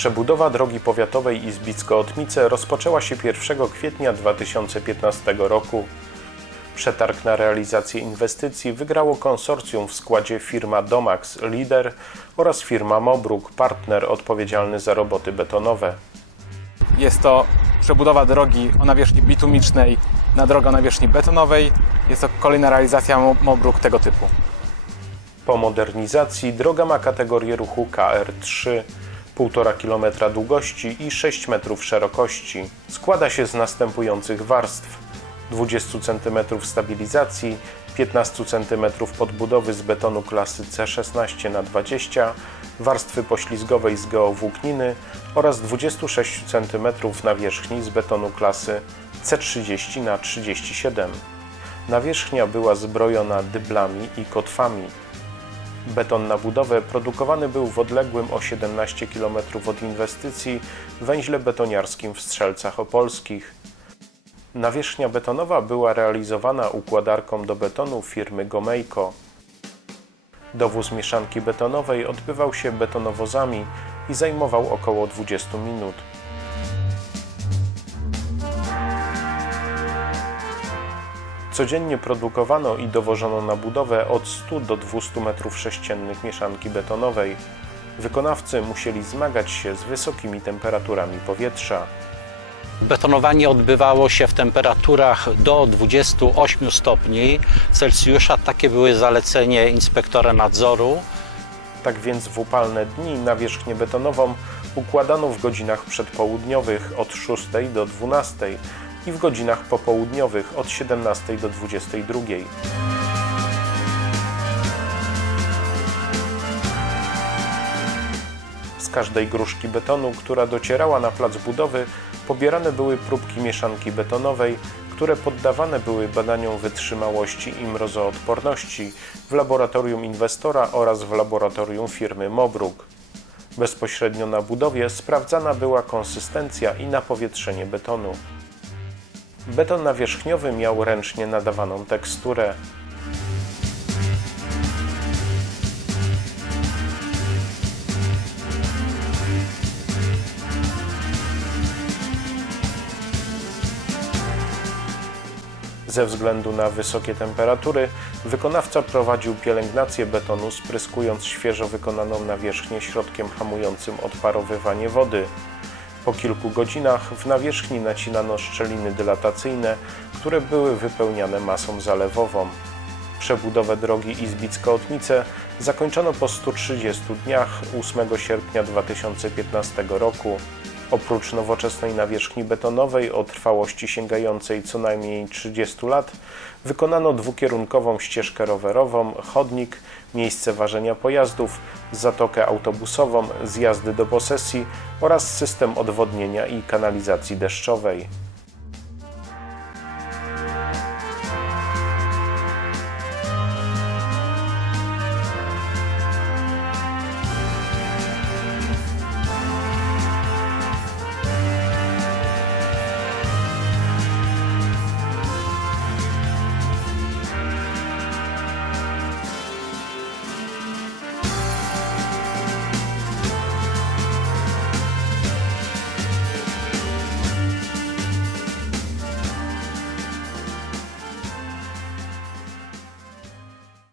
Przebudowa drogi powiatowej Izbicko-Otmice rozpoczęła się 1 kwietnia 2015 roku. Przetarg na realizację inwestycji wygrało konsorcjum w składzie firma Domax Lider oraz firma Mobruk Partner odpowiedzialny za roboty betonowe. Jest to przebudowa drogi o nawierzchni bitumicznej na drogę o nawierzchni betonowej. Jest to kolejna realizacja Mo- Mobruk tego typu. Po modernizacji droga ma kategorię ruchu KR3, 1,5 km długości i 6 metrów szerokości. Składa się z następujących warstw: 20 cm stabilizacji, 15 cm podbudowy z betonu klasy C16 na 20 warstwy poślizgowej z geowłókniny oraz 26 cm nawierzchni z betonu klasy C30 na 37 Nawierzchnia była zbrojona dyblami i kotwami. Beton na budowę produkowany był w odległym o 17 km od inwestycji węźle betoniarskim w Strzelcach Opolskich. Nawierzchnia betonowa była realizowana układarką do betonu firmy Gomejko. Dowóz mieszanki betonowej odbywał się betonowozami i zajmował około 20 minut. Codziennie produkowano i dowożono na budowę od 100 do 200 m3 mieszanki betonowej. Wykonawcy musieli zmagać się z wysokimi temperaturami powietrza. Betonowanie odbywało się w temperaturach do 28 stopni Celsjusza. Takie były zalecenie inspektora nadzoru. Tak więc w upalne dni nawierzchnię betonową układano w godzinach przedpołudniowych od 6 do 12 i w godzinach popołudniowych od 17 do 22. Z każdej gruszki betonu, która docierała na plac budowy, pobierane były próbki mieszanki betonowej, które poddawane były badaniom wytrzymałości i mrozoodporności w laboratorium inwestora oraz w laboratorium firmy Mobruk. Bezpośrednio na budowie sprawdzana była konsystencja i napowietrzenie betonu. Beton nawierzchniowy miał ręcznie nadawaną teksturę. Ze względu na wysokie temperatury wykonawca prowadził pielęgnację betonu spryskując świeżo wykonaną nawierzchnię środkiem hamującym odparowywanie wody. Po kilku godzinach w nawierzchni nacinano szczeliny dylatacyjne, które były wypełniane masą zalewową. Przebudowę drogi Izbicko-Otnice zakończono po 130 dniach 8 sierpnia 2015 roku. Oprócz nowoczesnej nawierzchni betonowej o trwałości sięgającej co najmniej 30 lat, wykonano dwukierunkową ścieżkę rowerową, chodnik, miejsce ważenia pojazdów, zatokę autobusową, zjazdy do posesji oraz system odwodnienia i kanalizacji deszczowej.